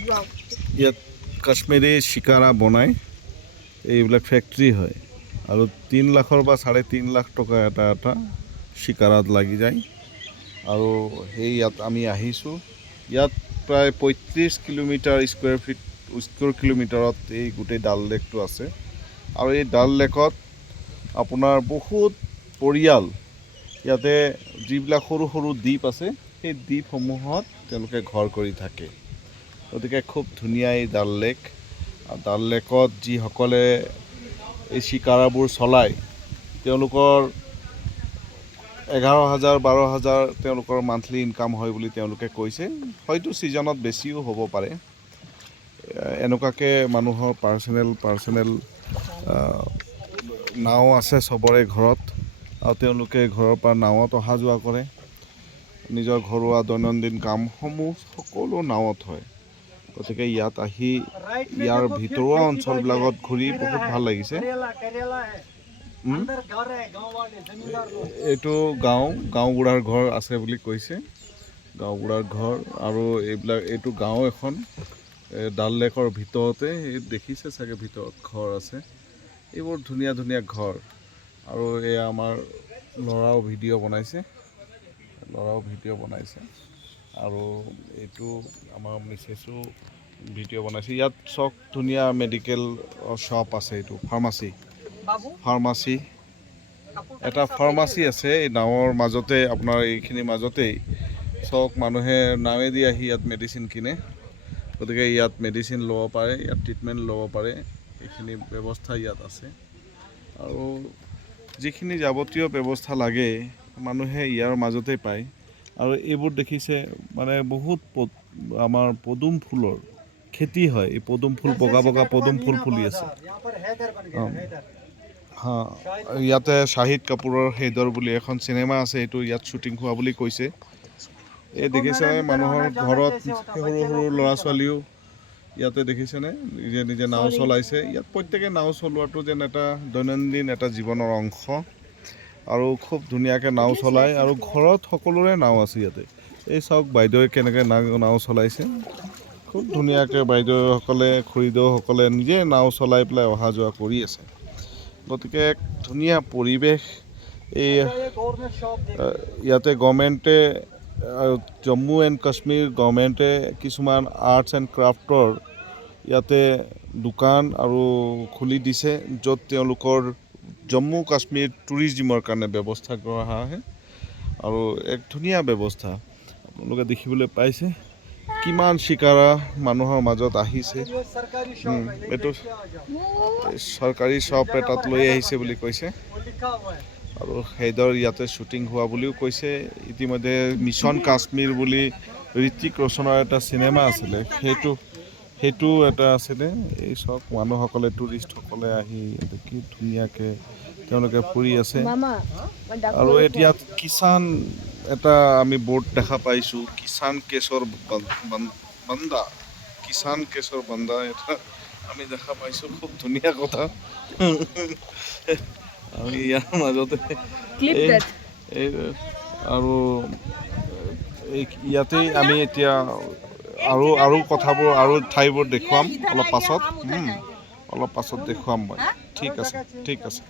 ইয়াত কাশ্মীৰী শিকাৰা বনায়, এইবিলাক ফেক্টৰী হয় আৰু 3 লাখৰ বা 3.5 লাখ টকা এটা শিকাৰাত লাগি যায়। আৰু সেই ইয়াত আমি আহিছোঁ, ইয়াত প্ৰায় 35 কিলোমিটাৰ স্কুৱেৰ কিলোমিটাৰত এই গোটেই ডাল লেকটো আছে। আৰু এই ডাল লেকত আপোনাৰ বহুত পৰিয়াল, ইয়াতে যিবিলাক সৰু সৰু দ্বীপ আছে সেই দ্বীপসমূহত তেওঁলোকে ঘৰ কৰি থাকে। গতিকে খুব ধুনীয়া এই ডাল লেক। ডাল লেকত যিসকলে এই শিকাৰাবোৰ চলায় তেওঁলোকৰ 11,000-12,000 তেওঁলোকৰ মান্থলি ইনকাম হয় বুলি তেওঁলোকে কৈছে। হয়তো ছিজনত বেছিও হ'ব পাৰে। এনেকুৱাকৈ মানুহৰ পাৰ্চনেল নাও আছে চবৰে ঘৰত, আৰু তেওঁলোকে ঘৰৰ পৰা নাৱত অহা যোৱা কৰে। নিজৰ ঘৰুৱা দৈনন্দিন কামসমূহ সকলো নাৱত হয়। গতিকে ইয়াত আহি ইয়াৰ ভিতৰুৱা অঞ্চলবিলাকত ঘূৰি বহুত ভাল লাগিছে। এইটো গাঁওবুঢ়াৰ ঘৰ আছে বুলি কৈছে, গাঁওবুঢ়াৰ ঘৰ। আৰু এইটো গাঁও এখন ডাল লেকৰ ভিতৰতে, দেখিছে চাগে ভিতৰত ঘৰ আছে। এইবোৰ ধুনীয়া ধুনীয়া ঘৰ। আৰু এয়া আমাৰ ল'ৰাও ভিডিঅ' বনাইছে, আৰু এইটো আমাৰ মিছেছো ভিডিঅ' বনাইছে। ইয়াত চব ধুনীয়া মেডিকেল শ্বপ আছে। এইটো ফাৰ্মাচী এটা ফাৰ্মাচী আছে এই নাৱৰ মাজতে, আপোনাৰ এইখিনিৰ মাজতেই চব মানুহে নাৱেদি আহি ইয়াত মেডিচিন কিনে। গতিকে ইয়াত মেডিচিন ল'ব পাৰে, ইয়াত ট্ৰিটমেণ্ট ল'ব পাৰে, এইখিনি ব্যৱস্থা ইয়াত আছে। আৰু যিখিনি যাৱতীয় ব্যৱস্থা লাগে মানুহে ইয়াৰ মাজতে পায়। আৰু এইবোৰ দেখিছে মানে বহুত আমাৰ পদুম ফুলৰ খেতি হয়। এই পদুম ফুল, বগা বগা পদুম ফুল ফুলি আছে। ইয়াতে শাহিদ কাপুৰৰ হেইদৰ বুলি এখন চিনেমা আছে, এইটো ইয়াত শ্বুটিং হোৱা বুলি কৈছে। এই দেখিছেনে মানুহৰ ঘৰত সৰু সৰু ল'ৰা ছোৱালীও ইয়াতে দেখিছেনে নিজে নিজে নাও চলাইছে। ইয়াত প্ৰত্যেকে নাও চলোৱাটো যেন এটা দৈনন্দিন এটা জীৱনৰ অংশ। আৰু খুব ধুনীয়াকৈ নাও চলায়, আৰু ঘৰত সকলোৰে নাও আছে ইয়াতে। এই চাওক বাইদেৱে কেনেকৈ নাও চলাইছে, খুব ধুনীয়াকৈ বাইদেউসকলে খুৰীদেউসকলে নিজে নাও চলাই পেলাই অহা যোৱা কৰি আছে। গতিকে এক ধুনীয়া পৰিৱেশ। এই ইয়াতে গভৰ্ণমেণ্টে, জম্মু এণ্ড কাশ্মীৰ গভৰ্ণমেণ্টে কিছুমান আৰ্টছ এণ্ড ক্ৰাফ্টৰ ইয়াতে দোকান আৰু খুলি দিছে, য'ত তেওঁলোকৰ জম্মু কাশ্মীৰ টুৰিজিমৰ কাৰণে ব্যৱস্থা কৰা হয়। আৰু এক ধুনীয়া ব্যৱস্থা আপোনালোকে দেখিবলৈ পাইছে, কিমান শিকাৰা মানুহৰ মাজত আহিছে। এইটো চৰকাৰী শ্বপ এটাত লৈ আহিছে বুলি কৈছে। আৰু হেইদৰ ইয়াতে শ্বুটিং হোৱা বুলিও কৈছে। ইতিমধ্যে মিছন কাশ্মীৰ বুলি ঋতিক ৰোশনৰ এটা চিনেমা আছিলে, সেইটো এটা আছিলে। এই চব মানুহসকলে, টুৰিষ্টসকলে আহি কি ধুনীয়াকৈ তেওঁলোকে ফুৰি আছে। আৰু এতিয়া কিষাণ এটা আমি বৰ্ড দেখা পাইছোঁ, কিষাণ কেশৰ বান্দা এটা আমি দেখা পাইছোঁ। খুব ধুনীয়া কথা। আমি ইয়াৰ মাজতে আৰু ইয়াতেই আমি এতিয়া আৰু কথাবোৰ, আৰু ঠাইবোৰ দেখুৱাম অলপ পাছত দেখুৱাম মই। ঠিক আছে।